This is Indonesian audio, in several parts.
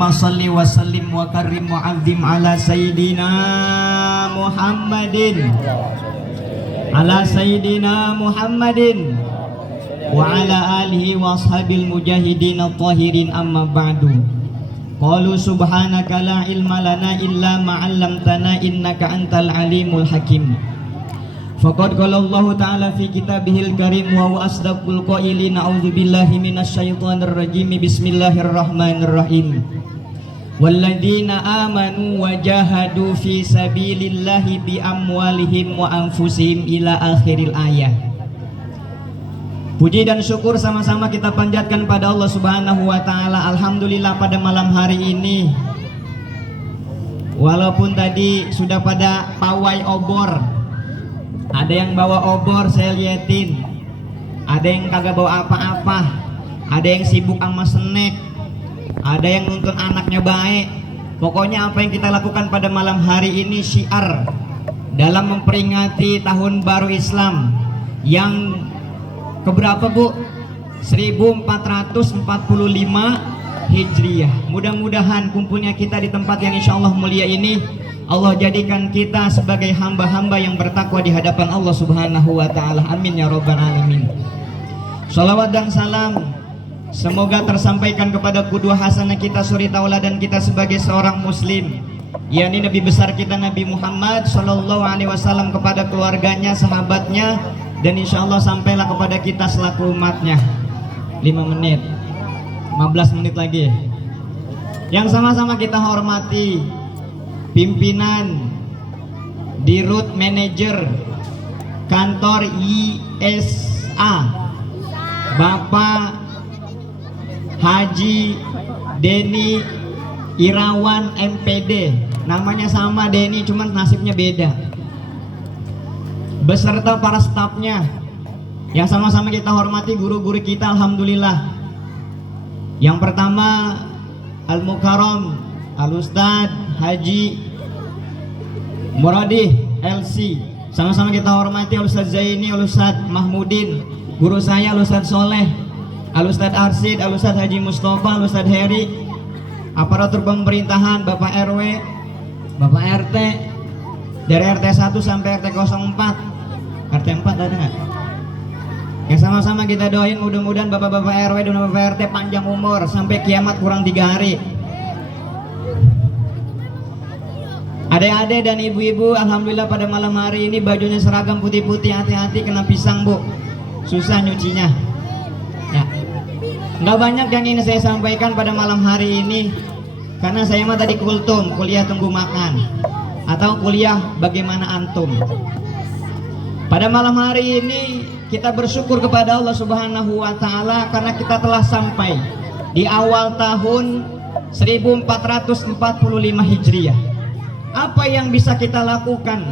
Allahumma salli wa sallim wa karim wa azim ala sayyidina Muhammadin wa ala alihi wa ashabil mujahidin at-tahirin, amma ba'du. Qalu subhanaka la ilma lana illa ma 'allamtana innaka antal alimul hakim. Faqad qala Allah ta'ala fi kitabihil karim wa huwa asdaqul qailin, a'udzu billahi minasyaitonir rajim, bismillahirrahmanirrahim. Walladzina amanu wa jahadu fi sabilillahi bi amwalihim wa anfusihim ila akhiril ayat. Puji dan syukur sama-sama kita panjatkan pada Allah Subhanahu wa taala. Alhamdulillah pada malam hari ini, walaupun tadi sudah pada pawai obor, ada yang bawa obor saya liatin, ada yang kagak bawa apa-apa, ada yang sibuk sama snack, ada yang nuntun anaknya baik. Pokoknya apa yang kita lakukan pada malam hari ini syiar dalam memperingati tahun baru Islam yang keberapa Bu? 1445 Hijriah. Mudah-mudahan kumpulnya kita di tempat yang insya Allah mulia ini, Allah jadikan kita sebagai hamba-hamba yang bertakwa di hadapan Allah Subhanahu wa ta'ala. Amin ya rabbal alamin. Salawat dan salam semoga tersampaikan kepada qudwah hasanah kita, suri tauladan kita sebagai seorang muslim, yakni Nabi besar kita Nabi Muhammad sallallahu alaihi wasallam, kepada keluarganya, sahabatnya, dan insya Allah sampailah kepada kita selaku umatnya. 5 menit 15 menit lagi. Yang sama-sama kita hormati pimpinan Dirut Manajer Kantor ISA Bapak Haji Denny Irawan MPD. Namanya sama Denny, cuman nasibnya beda, beserta para stafnya yang sama-sama kita hormati, guru-guru kita. Alhamdulillah. Yang pertama Al-Mukarram Al-Ustadz Haji Muradi LC, sama-sama kita hormati Al-Ustadz Zaini, Al-Ustadz Mahmudin, guru saya Al-Ustadz Soleh, Al-Ustadz Arsid, Al-Ustadz Haji Mustafa, Al-Ustadz Heri, aparatur pemerintahan, Bapak RW, Bapak RT, dari RT 1 sampai RT 04, RT 4 ada nggak? Yang sama-sama kita doain mudah-mudahan bapak-bapak RW dan bapak RT panjang umur sampai kiamat kurang 3 hari. Adik-adik dan ibu-ibu, alhamdulillah pada malam hari ini bajunya seragam putih-putih. Hati-hati kena pisang Bu, susah nyucinya ya. Nggak banyak yang ingin saya sampaikan pada malam hari ini, karena saya mah tadi kultum, kuliah tunggu makan, atau kuliah bagaimana antum. Pada malam hari ini kita bersyukur kepada Allah Subhanahu wa ta'ala karena kita telah sampai di awal tahun 1445 Hijriah. Apa yang bisa kita lakukan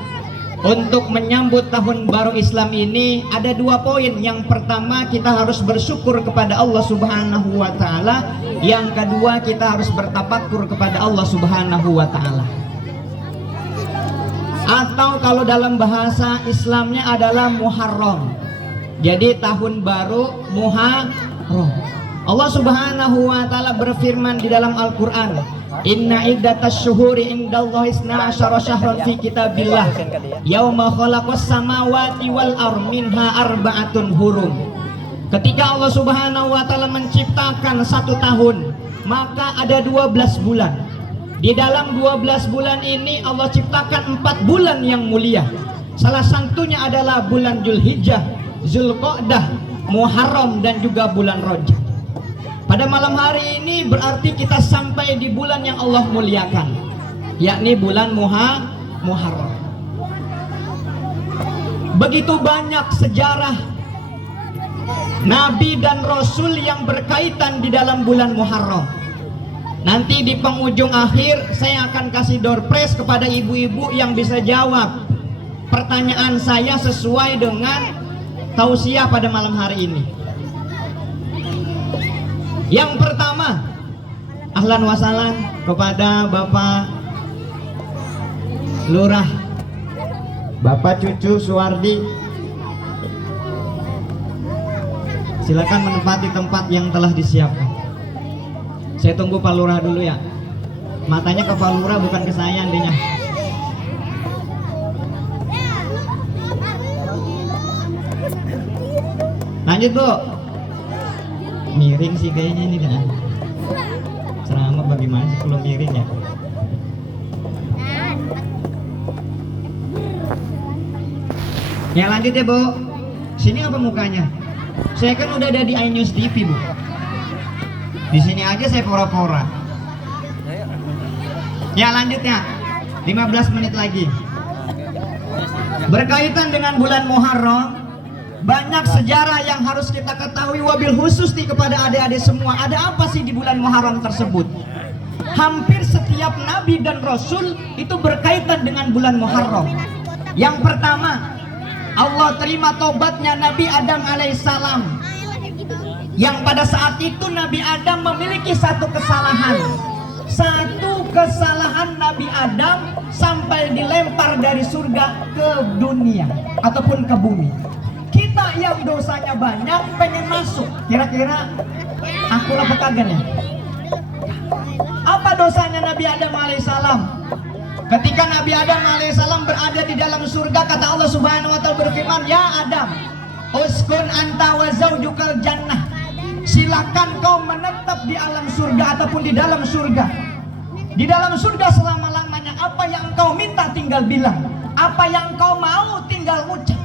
untuk menyambut tahun baru Islam ini? Ada 2 poin. Yang pertama, kita harus bersyukur kepada Allah Subhanahu wa ta'ala. Yang kedua, kita harus bertafakur kepada Allah Subhanahu wa ta'ala. Atau kalau dalam bahasa Islamnya adalah Muharram. Jadi tahun baru Muharram. Allah Subhanahu wa ta'ala berfirman di dalam Al-Qur'an, "Inna iddatas syuhuri indallahi 12 syahran fi kitabillah yauma khalaqas samawati wal ardh minha arba'atun hurum." Ketika Allah Subhanahu wa ta'ala menciptakan 1 tahun, maka ada 12 bulan. Di dalam 12 bulan ini Allah ciptakan 4 bulan yang mulia. Salah satunya adalah bulan Dzulhijjah, Dzulqa'dah, Muharram, dan juga bulan Rajab. Pada malam hari ini berarti kita sampai di bulan yang Allah muliakan, yakni bulan Muharram. Begitu banyak sejarah Nabi dan Rasul yang berkaitan di dalam bulan Muharram. Nanti di penghujung akhir saya akan kasih door prize kepada ibu-ibu yang bisa jawab pertanyaan saya sesuai dengan tausiah pada malam hari ini. Yang pertama, ahlan wa sahlan kepada Bapak Lurah, Bapak Cucu Suwardi. Silakan menempati tempat yang telah disiapkan. Saya tunggu Pak Lurah dulu ya. Matanya ke Pak Lurah bukan ke saya andainya. Lanjut Bu. Miring sih kayaknya ini kan. Ceramah bagaimana sih kalau miring ya? Ya lanjut ya Bu. Sini apa mukanya? Saya kan udah ada di iNews TV Bu. Di sini aja saya pora-pora. Ya lanjutnya 15 menit lagi. Berkaitan dengan bulan Muharram, banyak sejarah yang harus kita ketahui, wabil khusus nih kepada adik-adik semua. Ada apa sih di bulan Muharram tersebut? Hampir setiap nabi dan rasul itu berkaitan dengan bulan Muharram. Yang pertama, Allah terima tobatnya Nabi Adam alaihissalam, yang pada saat itu Nabi Adam memiliki satu kesalahan. Satu kesalahan Nabi Adam sampai dilempar dari surga ke dunia ataupun ke bumi. Kita yang dosanya banyak pengen masuk, kira-kira aku apa kagak ya? Apa dosanya Nabi Adam alaihissalam? Ketika Nabi Adam alaihissalam berada di dalam surga, kata Allah subhanahu wa ta'ala berfirman, ya Adam, uskun anta wa zaujukal jannah. Silakan kau menetap di alam surga ataupun di dalam surga. Di dalam surga selama-lamanya. Apa yang kau minta tinggal bilang, apa yang kau mau tinggal ucap.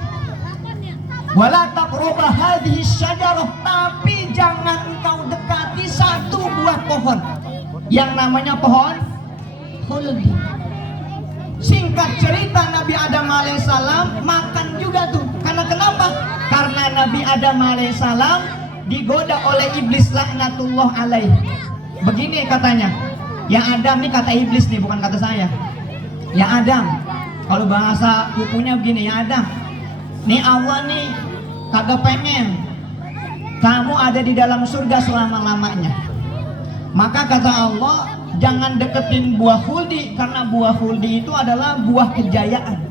Wala taqrabu hadhihi syajarah, tapi jangan engkau dekati satu buah pohon yang namanya pohon khuldi. Singkat cerita, Nabi Adam alaihissalam makan juga tuh. Karena kenapa? Karena Nabi Adam alaihissalam digoda oleh iblis laknatullah alaih. Begini katanya, ya Adam, nih kata iblis nih, bukan kata saya. Ya Adam, kalau bahasa kukunya begini, ya Adam, nih Allah nih kagak pengen kamu ada di dalam surga selama-lamanya. Maka kata Allah, jangan deketin buah khuldi, karena buah khuldi itu adalah buah kejayaan.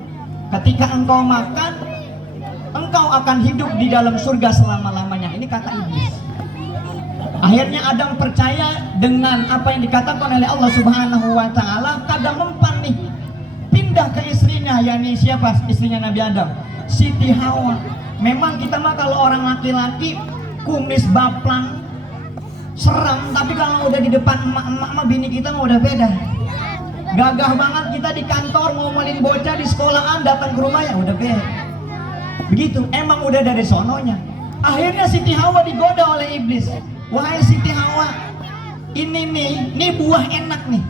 Ketika engkau makan, engkau akan hidup di dalam surga selama-lamanya. Ini kata iblis. Akhirnya Adam percaya dengan apa yang dikatakan oleh Allah subhanahu wa ta'ala. Kadang mempan nih, pindah ke istrinya, yakni siapa istrinya Nabi Adam? Siti Hawa. Memang kita mah kalau orang laki-laki kumis baplang serem, tapi kalau udah di depan emak-emak mah bini kita mah udah beda. Gagah banget kita di kantor ngomelin bocah di sekolahan, datang ke rumah ya udah beda. Begitu, emang udah dari sononya. Akhirnya Siti Hawa digoda oleh iblis. Wahai Siti Hawa, ini buah enak nih.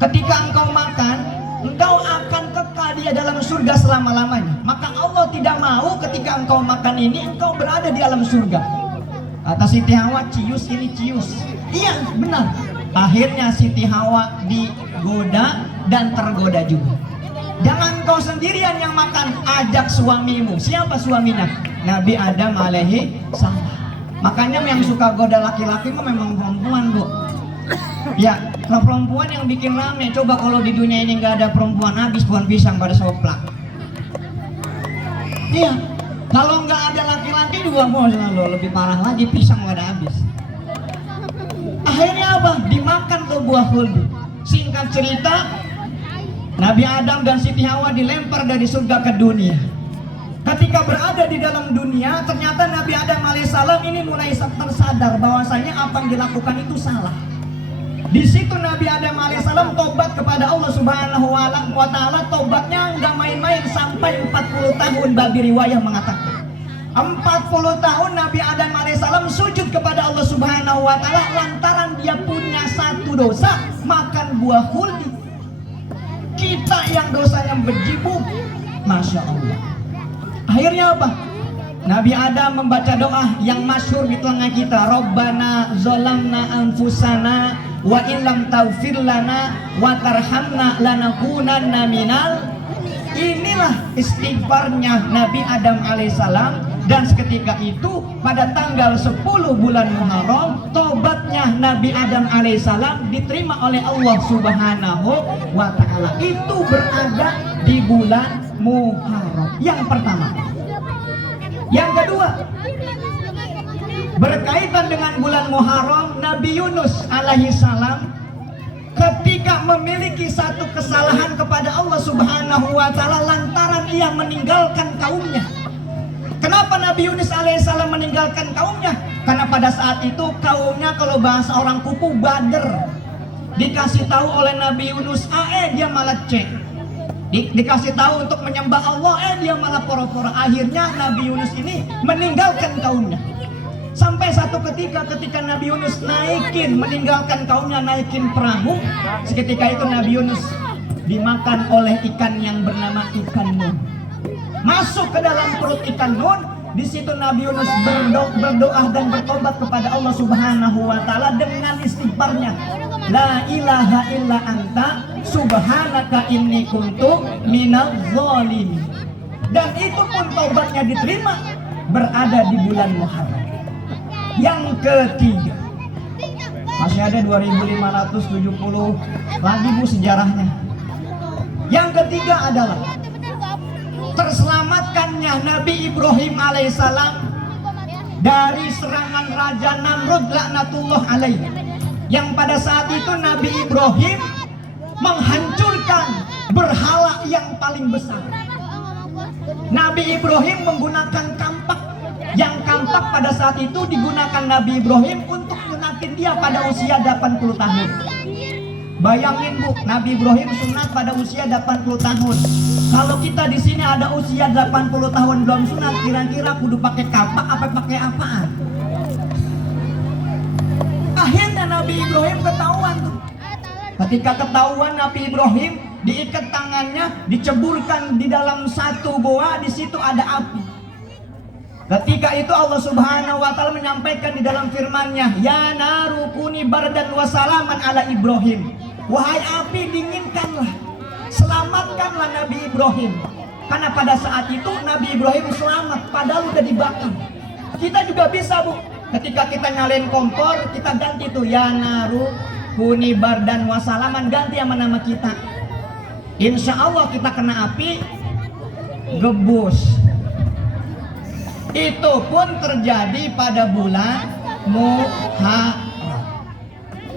Ketika engkau makan, engkau akan kekal di dalam surga selama-lamanya. Maka Allah tidak mau ketika engkau makan ini, engkau berada di dalam surga. Kata Siti Hawa, cius ini cius. Iya benar. Akhirnya Siti Hawa digoda dan tergoda juga. Jangan kau sendirian yang makan, ajak suamimu. Siapa suaminya? Nabi Adam alaihi salam. Makanya yang suka goda laki-laki mah memang perempuan Bu. Ya, kalau perempuan yang bikin rame. Coba kalau di dunia ini nggak ada perempuan, habis pohon pisang pada soplak. Iya, kalau nggak ada laki-laki juga mau selalu lebih parah lagi, pisang nggak ada habis. Akhirnya apa? Dimakan tuh buah khuldi. Singkat cerita, Nabi Adam dan Siti Hawa dilempar dari surga ke dunia. Ketika berada di dalam dunia, ternyata Nabi Adam alaihissalam ini mulai tersadar bahwasanya apa yang dilakukan itu salah. Di situ Nabi Adam alaihissalam tobat kepada Allah subhanahu wa ta'ala. Tobatnya nggak main-main, sampai 40 tahun. Bagi riwayah mengatakan 40 tahun Nabi Adam alaihissalam sujud kepada Allah subhanahu wa ta'ala lantaran dia punya satu dosa, makan buah khuldi. Kita yang dosanya berjibu, Masya Allah. Akhirnya apa? Nabi Adam membaca doa yang masyhur di telinga kita, Rabbana zolamna anfusana wa illam taghfir lana wa tarhamna lanakunanna minal. Inilah istighfarnya Nabi Adam alaihissalam. Dan seketika itu pada tanggal 10 bulan Muharram, tobatnya Nabi Adam alaihissalam diterima oleh Allah subhanahu wa ta'ala. Itu berada di bulan Muharram. Yang pertama. Yang kedua, berkaitan dengan bulan Muharram, Nabi Yunus alaihissalam ketika memiliki satu kesalahan kepada Allah Subhanahu wa Ta'ala lantaran ia meninggalkan kaumnya. Kenapa Nabi Yunus alaihissalam meninggalkan kaumnya? Karena pada saat itu kaumnya, kalau bahasa orang kupu, bader. Dikasih tahu oleh Nabi Yunus A, dia malah C. Dikasih tahu untuk menyembah Allah, dia malah pura-pura. Akhirnya Nabi Yunus ini meninggalkan kaumnya. Sampai satu ketika Nabi Yunus meninggalkan kaumnya, naikin perahu, seketika itu Nabi Yunus dimakan oleh ikan yang bernama ikan nun. Masuk ke dalam perut ikan nun. Di situ Nabi Yunus berdoa dan bertobat kepada Allah Subhanahu wa Ta'ala dengan istighfarnya, la ilaha illa anta subhanaka inni kuntu minadz zalimin. Dan itu pun taubatnya diterima berada di bulan Muharram. Yang ketiga, masih ada 2570 lagi Bu sejarahnya. Yang ketiga adalah terselamatkannya Nabi Ibrahim alaihissalam dari serangan Raja Namrud laknatullah alaih. Yang pada saat itu Nabi Ibrahim menghancurkan berhala yang paling besar. Nabi Ibrahim menggunakan kampak. Yang kampak pada saat itu digunakan Nabi Ibrahim untuk menakin dia pada usia 80 tahun. Bayangin Bu, Nabi Ibrahim sunat pada usia 80 tahun. Kalau kita di sini ada usia 80 tahun belum sunat, kira-kira kudu pakai kampak apa pakai apaan? Akhirnya Nabi Ibrahim ketahuan tuh. Ketika ketahuan, Nabi Ibrahim diikat tangannya, diceburkan di dalam satu goa, di situ ada api. Ketika itu Allah Subhanahu wa Ta'ala menyampaikan di dalam firman-Nya, ya naru kuni bardan wa salaman ala Ibrahim. Wahai api, dinginkanlah, selamatkanlah Nabi Ibrahim. Karena pada saat itu Nabi Ibrahim selamat, padahal udah dibakar. Kita juga bisa Bu, ketika kita nyalain kompor, kita ganti tuh, ya naru kuni bardan wa salaman, ganti sama nama kita. Insya Allah kita kena api, gebus. Itu pun terjadi pada bulan Muharram.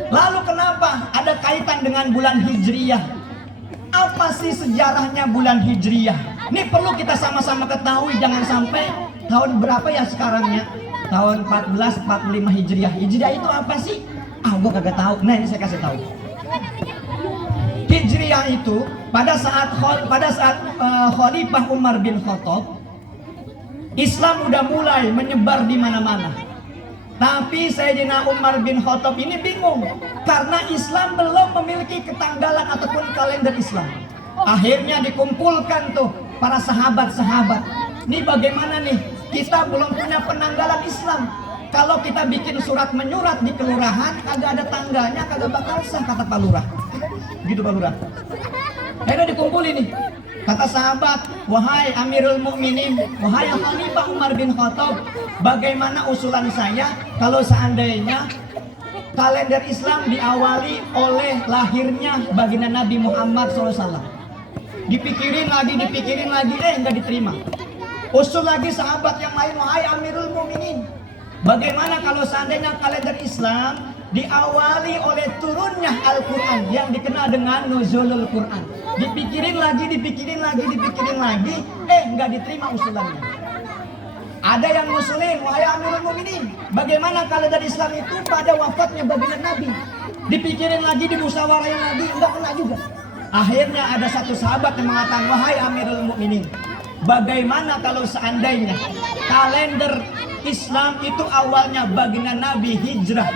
Lalu kenapa ada kaitan dengan bulan Hijriyah? Apa sih sejarahnya bulan Hijriyah? Ini perlu kita sama-sama ketahui, jangan sampai tahun berapa ya sekarangnya? Tahun 1445 Hijriyah. Hijriyah itu apa sih? Gua kagak tahu. Nah, ini saya kasih tahu. Hijriyah itu pada saat Khalifah Umar bin Khattab, Islam udah mulai menyebar di mana-mana. Tapi Sayyidina Umar bin Khattab ini bingung karena Islam belum memiliki ketanggalan ataupun kalender Islam. Akhirnya dikumpulkan tuh para sahabat-sahabat. Ini bagaimana nih? Kita belum punya penanggalan Islam. Kalau kita bikin surat menyurat di kelurahan, kagak ada tangganya, kagak bakal sah, kata Pak Lurah. Gitu Pak Lurah. Akhirnya dikumpulin nih. Kata sahabat, wahai Amirul Mukminin, wahai Khalifah Umar bin Khattab, bagaimana usulan saya kalau seandainya kalender Islam diawali oleh lahirnya baginda Nabi Muhammad SAW. Dipikirin lagi, enggak diterima. Usul lagi sahabat yang lain, wahai Amirul Mukminin, bagaimana kalau seandainya kalender Islam diawali oleh turunnya Al-Quran yang dikenal dengan Nuzulul Quran. Dipikirin lagi, enggak diterima usulannya. Ada yang ngusulin, wahai Amirul Mukminin, bagaimana kalender Islam itu pada wafatnya baginda Nabi. Dipikirin lagi, dimusyawarahin lagi, enggak kena juga. Akhirnya ada satu sahabat yang mengatakan, wahai Amirul Mukminin, bagaimana kalau seandainya kalender Islam itu awalnya baginda Nabi hijrah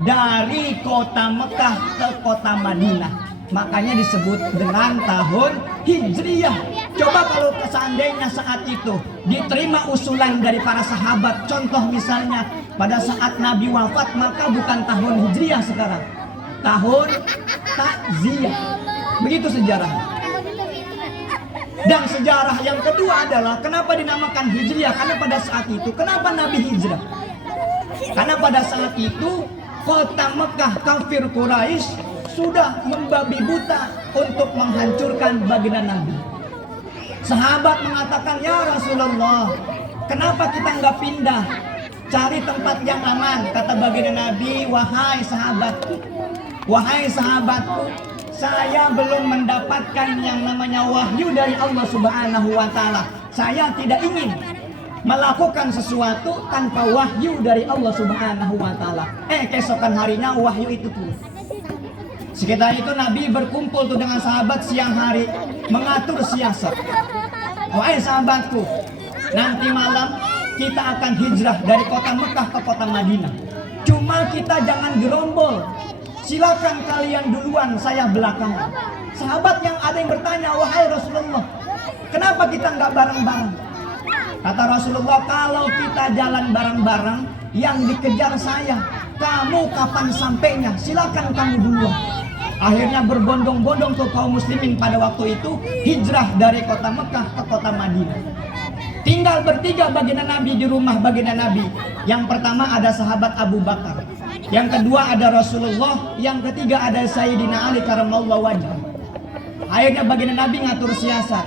dari kota Mekah ke kota Madinah, makanya disebut dengan tahun Hijriyah. Coba kalau seandainya saat itu diterima usulan dari para sahabat, contoh misalnya pada saat Nabi wafat, maka bukan tahun Hijriyah sekarang, tahun Takziyah. Begitu sejarahnya. Dan sejarah yang kedua adalah kenapa dinamakan Hijriyah? Karena pada saat itu, kenapa Nabi hijrah? Karena pada saat itu kota Mekah kafir Quraisy sudah membabi buta untuk menghancurkan baginda Nabi. Sahabat mengatakan, ya Rasulullah, kenapa kita nggak pindah cari tempat yang aman? Kata baginda Nabi, wahai sahabatku, saya belum mendapatkan yang namanya wahyu dari Allah Subhanahu wa taala. Saya tidak ingin melakukan sesuatu tanpa wahyu dari Allah Subhanahu wa taala. Keesokan harinya wahyu itu turun. Sekitar itu Nabi berkumpul tuh dengan sahabat siang hari mengatur siasat. Wahai sahabatku, nanti malam kita akan hijrah dari kota Mekah ke kota Madinah. Cuma kita jangan gerombol. Silakan kalian duluan, saya belakangan. Sahabat yang ada yang bertanya, wahai Rasulullah, kenapa kita nggak bareng-bareng? Kata Rasulullah, kalau kita jalan bareng-bareng, yang dikejar saya, kamu kapan sampainya? Silakan kamu duluan. Akhirnya berbondong-bondong tuh kaum muslimin pada waktu itu hijrah dari kota Mekah ke kota Madinah. Tinggal bertiga baginda Nabi di rumah baginda Nabi. Yang pertama ada sahabat Abu Bakar, yang kedua ada Rasulullah, yang ketiga ada Sayyidina Ali karramallahu wajhah. Akhirnya baginda Nabi ngatur siasat,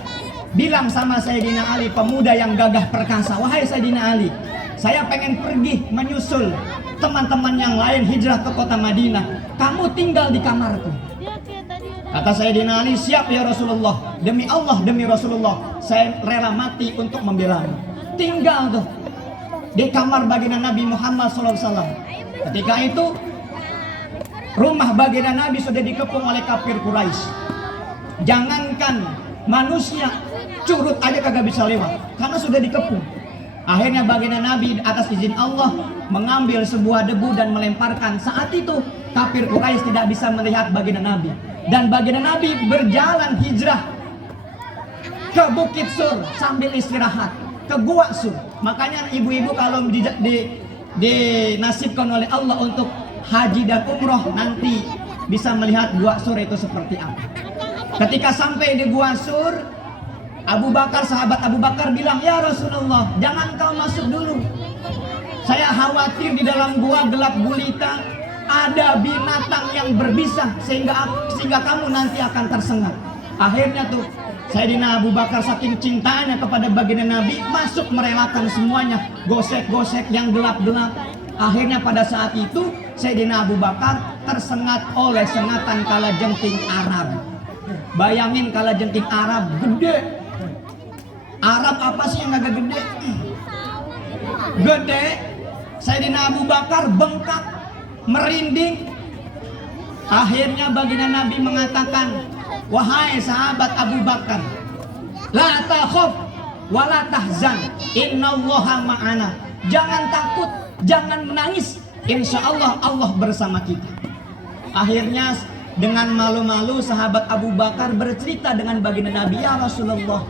bilang sama Sayyidina Ali, pemuda yang gagah perkasa, wahai Sayyidina Ali, saya pengen pergi menyusul teman-teman yang lain hijrah ke kota Madinah, kamu tinggal di kamarku. Kata Sayyidina Ali, siap ya Rasulullah, demi Allah demi Rasulullah, saya rela mati untuk membelamu. Tinggal tuh di kamar baginda Nabi Muhammad SAW. Ketika itu rumah baginda Nabi sudah dikepung oleh kafir Quraisy. Jangankan manusia, curut aja kagak bisa lewat karena sudah dikepung. Akhirnya baginda Nabi atas izin Allah mengambil sebuah debu dan melemparkan. Saat itu kafir Quraisy tidak bisa melihat baginda Nabi. Dan baginda Nabi berjalan hijrah ke Bukit Sur sambil istirahat, ke Gua Sur. Makanya ibu-ibu kalau dinasibkan oleh Allah untuk haji dan umroh, nanti bisa melihat Gua Sur itu seperti apa. Ketika sampai di Gua Sur, Abu Bakar, sahabat Abu Bakar bilang, ya Rasulullah, jangan kau masuk dulu. Saya khawatir di dalam gua gelap gulita ada binatang yang berbisa sehingga kamu nanti akan tersengat. Akhirnya tuh Sayyidina Abu Bakar saking cintanya kepada baginda Nabi masuk merelakan semuanya, gosek-gosek yang gelap-gelap. Akhirnya pada saat itu Sayyidina Abu Bakar tersengat oleh sengatan kalajengking Arab. Bayangin kalajengking Arab gede. Arab apa sih yang agak gede? Gede. Sayyidina Abu Bakar bengkak, merinding. Akhirnya baginda Nabi mengatakan, wahai sahabat Abu Bakar, la takhaf wa la tahzan, innallaha ma'ana. Jangan takut, jangan menangis, insya Allah Allah bersama kita. Akhirnya dengan malu-malu sahabat Abu Bakar bercerita dengan baginda Nabi, ya Rasulullah,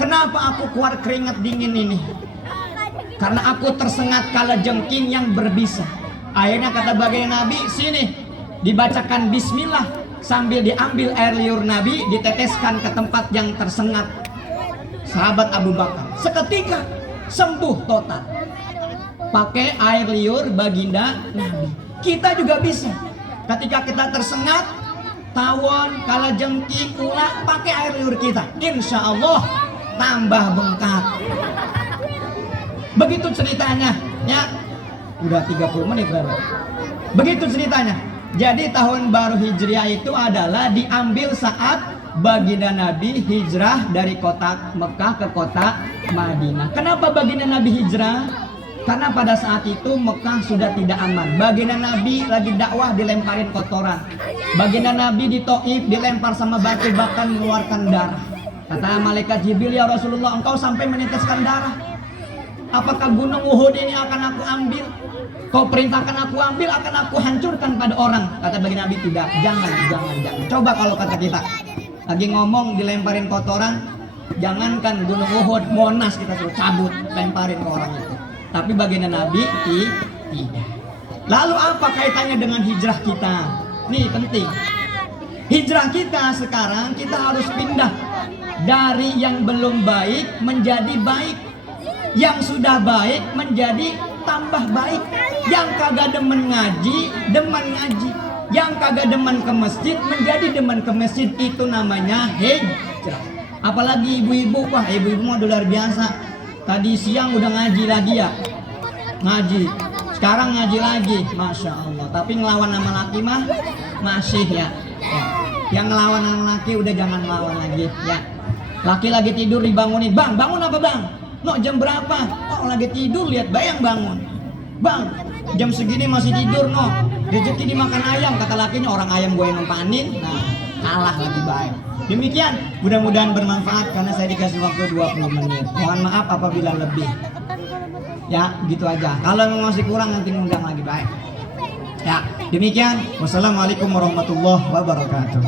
kenapa aku keluar keringat dingin ini? Karena aku tersengat kalajengking yang berbisa. Akhirnya kata baginda Nabi, sini, dibacakan bismillah sambil diambil air liur Nabi, diteteskan ke tempat yang tersengat sahabat Abu Bakar. Seketika sembuh total. Pakai air liur baginda Nabi. Kita juga bisa. Ketika kita tersengat, tawon, kalajengking, ulah, pakai air liur kita, insya Allah tambah bengkak. Begitu ceritanya, ya. Udah 30 menit baru. Begitu ceritanya. Jadi tahun baru Hijriah itu adalah diambil saat baginda Nabi hijrah dari kota Mekah ke kota Madinah. Kenapa baginda Nabi hijrah? Karena pada saat itu Mekah sudah tidak aman. Baginda Nabi lagi dakwah dilemparin kotoran. Baginda Nabi di Taif dilempar sama batu bahkan mengeluarkan darah. Kata malaikat Jibril, ya Rasulullah, engkau sampai meneteskan darah. Apakah gunung Uhud ini akan aku ambil? Kau perintahkan aku ambil, akan aku hancurkan pada orang. Kata baginda Nabi, tidak, jangan. Coba kalau kata kita lagi ngomong dilemparin kotoran, jangankan gunung Uhud, Monas kita suruh cabut, lemparin ke orang itu. Tapi baginda Nabi tidak. Lalu apa kaitannya dengan hijrah kita? Nih penting. Hijrah kita sekarang, kita harus pindah dari yang belum baik menjadi baik. Yang sudah baik menjadi tambah baik. Yang kagak demen ngaji, demen ngaji. Yang kagak demen ke masjid menjadi demen ke masjid. Itu namanya hijrah. Apalagi ibu-ibu, wah ibu-ibu mah luar biasa. Tadi siang udah ngaji lagi ya. Ngaji. Sekarang ngaji lagi, masya Allah. Tapi ngelawan sama laki mah masih ya. Ya. Yang ngelawan anak laki udah jangan ngelawan lagi ya. Laki lagi tidur dibangunin, bang bangun apa bang? No jam berapa? Oh lagi tidur, lihat bayang bangun. Bang jam segini masih tidur no. Rezeki dimakan ayam, kata lakinya, orang ayam gue yang nempanin. Nah kalah lagi baik. Demikian, mudah-mudahan bermanfaat karena saya dikasih waktu 20 menit. Mohon maaf apabila lebih. Ya gitu aja. Kalau masih kurang nanti ngundang lagi baik. Ya demikian. Wassalamualaikum warahmatullahi wabarakatuh.